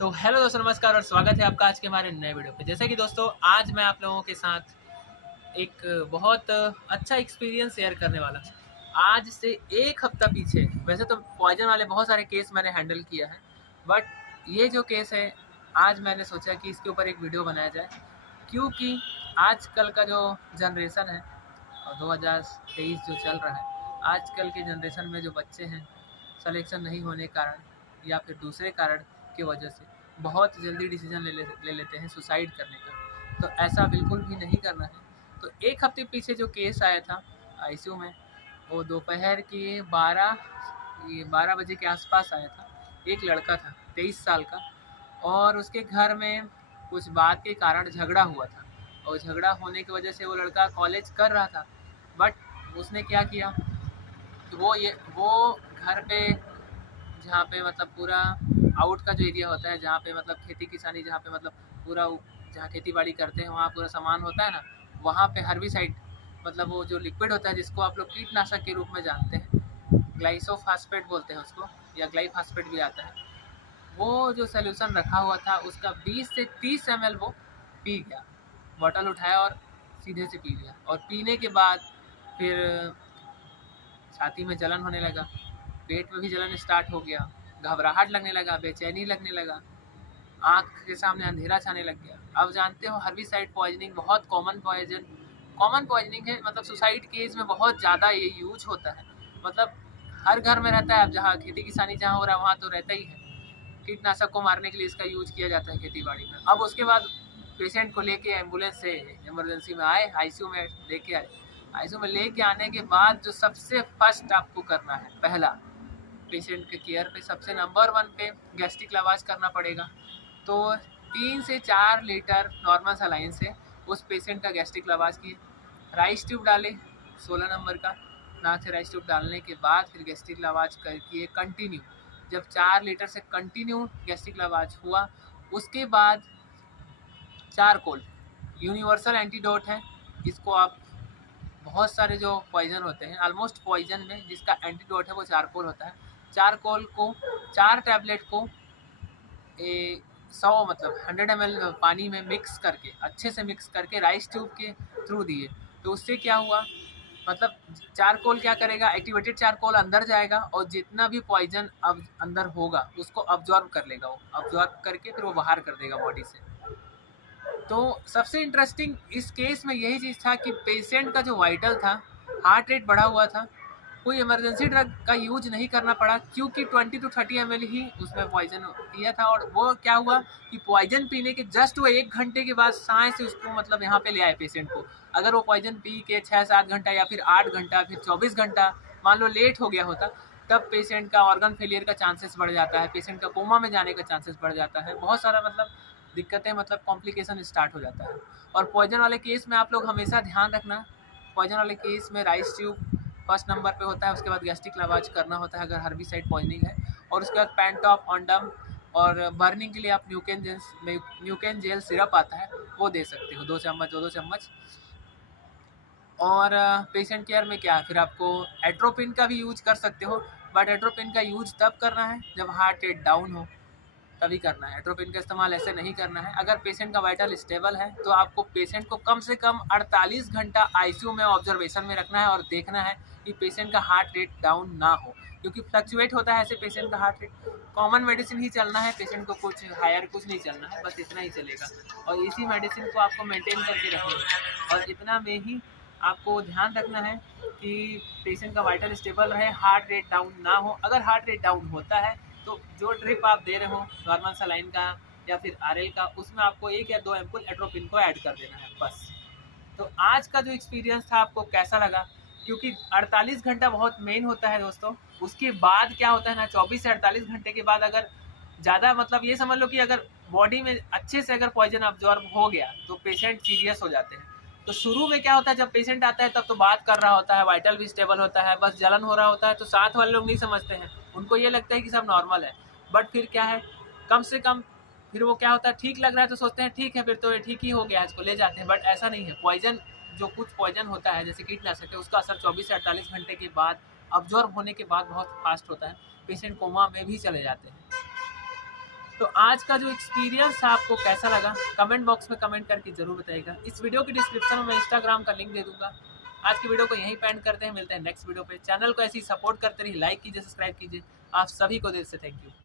तो हेलो दोस्तों, नमस्कार और स्वागत है आपका आज के हमारे नए वीडियो पे। जैसे कि दोस्तों, आज मैं आप लोगों के साथ एक बहुत अच्छा एक्सपीरियंस शेयर करने वाला हूँ। आज से एक हफ्ता पीछे वैसे तो पॉइजन वाले बहुत सारे केस मैंने हैंडल किया है, बट ये जो केस है आज मैंने सोचा कि इसके ऊपर एक वीडियो बनाया जाए, क्योंकि आजकल का जो जनरेशन है और 2023 जो चल रहा है, आजकल के जनरेशन में जो बच्चे हैं सिलेक्शन नहीं होने के कारण या फिर दूसरे कारण की वजह से बहुत जल्दी डिसीजन ले लेते हैं सुसाइड करने का। तो ऐसा बिल्कुल भी नहीं करना है। तो एक हफ्ते पीछे जो केस आया था आईसीयू में, वो दोपहर के 12 बजे के आसपास आया था। एक लड़का था 23 साल का, और उसके घर में कुछ बात के कारण झगड़ा हुआ था, और झगड़ा होने की वजह से वो लड़का कॉलेज कर रहा था। बट उसने क्या किया कि वो घर पे, जहाँ पे मतलब पूरा आउट का जो एरिया होता है, जहाँ पे मतलब खेती किसानी, जहाँ पे मतलब पूरा जहाँ खेती बाड़ी करते हैं वहाँ पूरा सामान होता है ना, वहाँ पे हर्बिसाइड मतलब वो जो लिक्विड होता है जिसको आप लोग कीटनाशक के रूप में जानते हैं, ग्लाइसोफास्फेट बोलते हैं उसको, या ग्लाइफास्फेट भी आता है। वो जो सोल्यूशन रखा हुआ था उसका 20 से 30 ml वो पी गया। बॉटल उठाया और सीधे से पी लिया, और पीने के बाद फिर छाती में जलन होने लगा, पेट में भी जलन स्टार्ट हो गया, घबराहट लगने लगा, बेचैनी लगने लगा, आँख के सामने अंधेरा छाने लग गया। अब जानते हो हर्बिसाइड पॉइजनिंग बहुत कॉमन पॉइजनिंग है, मतलब सुसाइड केस में बहुत ज़्यादा ये यूज होता है। मतलब हर घर में रहता है। अब जहाँ खेती किसानी जहाँ हो रहा है वहाँ तो रहता ही है। कीटनाशक को मारने के लिए इसका यूज किया जाता है खेती बाड़ी में। अब उसके बाद पेशेंट को लेके एम्बुलेंस से इमरजेंसी में आए, आईसीयू में लेके आए। आईसीयू में लेके आने के बाद जो सबसे फर्स्ट आपको करना है, पहला पेशेंट के केयर पे सबसे नंबर 1 पे गैस्ट्रिक लवाज करना पड़ेगा। तो 3 से 4 लीटर नॉर्मल सलाइन से उस पेशेंट का गैस्ट्रिक लवाज किए। राइस ट्यूब डाले 16 नंबर का, नाक से राइस ट्यूब डालने के बाद फिर गैस्ट्रिक लवाज कर किए कंटिन्यू। जब 4 लीटर से कंटिन्यू गैस्ट्रिक लवाज हुआ, उसके बाद चारकोल यूनिवर्सल एंटीडोट है। इसको आप बहुत सारे जो पॉइजन होते हैं, ऑलमोस्ट पॉइजन में जिसका एंटीडोट है वो चारकोल होता है। चारकोल को 4 टैबलेट को 100 मतलब 100 ml पानी में मिक्स करके, अच्छे से मिक्स करके राइस ट्यूब के थ्रू दिए। तो उससे क्या हुआ, मतलब चारकोल क्या करेगा, एक्टिवेटेड चारकोल अंदर जाएगा और जितना भी पॉइजन अब अंदर होगा उसको अब्जॉर्ब कर लेगा। वो अब्जॉर्ब करके फिर वो बाहर कर देगा बॉडी से। तो सबसे इंटरेस्टिंग इस केस में यही चीज़ था कि पेशेंट का जो वाइटल था, हार्ट रेट बढ़ा हुआ था। कोई इमरजेंसी ड्रग का यूज नहीं करना पड़ा, क्योंकि 20 to 30 ml ही उसमें पॉइजन दिया था। और वो क्या हुआ कि पॉइजन पीने के जस्ट वो 1 घंटे के बाद सांस से उसको मतलब यहाँ पे ले आए पेशेंट को। अगर वो पॉइजन पी के 6-7 घंटा या फिर 8 घंटा फिर 24 घंटा मान लो लेट हो गया होता, तब पेशेंट का ऑर्गन फेलियर का चांसेस बढ़ जाता है, पेशेंट का कोमा में जाने का चांसेस बढ़ जाता है, बहुत सारा मतलब दिक्कतें, मतलब कॉम्प्लिकेशन स्टार्ट हो जाता है। और पॉइजन वाले केस में आप लोग हमेशा ध्यान रखना, पॉइजन वाले केस में राइस ट्यूब फर्स्ट नंबर पे होता है, उसके बाद गैस्ट्रिक लवाज करना होता है अगर हर्बिसाइड पॉइजनिंग है, और उसके बाद पैंटॉप ऑन्डम, और बर्निंग के लिए आप न्यूकेन जेल सिरप आता है वो दे सकते हो, 2 चम्मच। और पेशेंट केयर में क्या, फिर आपको एट्रोपिन का भी यूज कर सकते हो, बट एट्रोपिन का यूज तब करना है जब हार्ट रेट डाउन हो, तभी करना है। एट्रोपिन का इस्तेमाल ऐसे नहीं करना है। अगर पेशेंट का वाइटल स्टेबल है तो आपको पेशेंट को कम से कम 48 घंटा आईसीयू में ऑब्जर्वेशन में रखना है और देखना है कि पेशेंट का हार्ट रेट डाउन ना हो, क्योंकि फ्लक्चुएट होता है ऐसे पेशेंट का हार्ट रेट। कॉमन मेडिसिन ही चलना है, पेशेंट को कुछ हायर कुछ नहीं चलना है, बस इतना ही चलेगा, और इसी मेडिसिन को आपको मेंटेन करके रखना है। और इतना में ही आपको ध्यान रखना है कि पेशेंट का वाइटल स्टेबल रहे, हार्ट रेट डाउन ना हो। अगर हार्ट रेट डाउन होता है तो जो ड्रिप आप दे रहे हो नॉर्मल सलाइन का या फिर आरएल का, उसमें आपको 1 या 2 एम्पुल एट्रोपिन को ऐड कर देना है बस। तो आज का जो एक्सपीरियंस था आपको कैसा लगा, क्योंकि 48 घंटा बहुत मेन होता है दोस्तों। उसके बाद क्या होता है ना, 24 से 48 घंटे के बाद अगर ज़्यादा, मतलब ये समझ लो कि अगर बॉडी में अच्छे से अगर पॉइजन अब्जॉर्ब हो गया तो पेशेंट सीरियस हो जाते हैं। तो शुरू में क्या होता है, जब पेशेंट आता है तब तो बात कर रहा होता है, वाइटल भी स्टेबल होता है, बस जलन हो रहा होता है, तो साथ वाले लोग नहीं समझते हैं, उनको ये लगता है कि सब नॉर्मल है। बट फिर क्या है, कम से कम फिर वो क्या होता है, ठीक लग रहा है तो सोचते हैं ठीक है फिर तो ये ठीक ही हो गया, इसको ले जाते हैं। बट ऐसा नहीं है। पॉइजन, जो कुछ पॉइजन होता है जैसे कीटनाशक है, उसका असर 24 से 48 घंटे के बाद अब्जॉर्ब होने के बाद बहुत फास्ट होता है, पेशेंट कोमा में भी चले जाते हैं। तो आज का जो एक्सपीरियंस था आपको कैसा लगा कमेंट बॉक्स में कमेंट करके जरूर बताइएगा। इस वीडियो की डिस्क्रिप्शन में मैं इंस्टाग्राम का लिंक दे दूंगा। आज की वीडियो को यहीं पे एंड करते हैं, मिलते हैं नेक्स्ट वीडियो पे। चैनल को ऐसे ही सपोर्ट करते रहिए, लाइक कीजिए, सब्सक्राइब कीजिए। आप सभी को दिल से थैंक यू।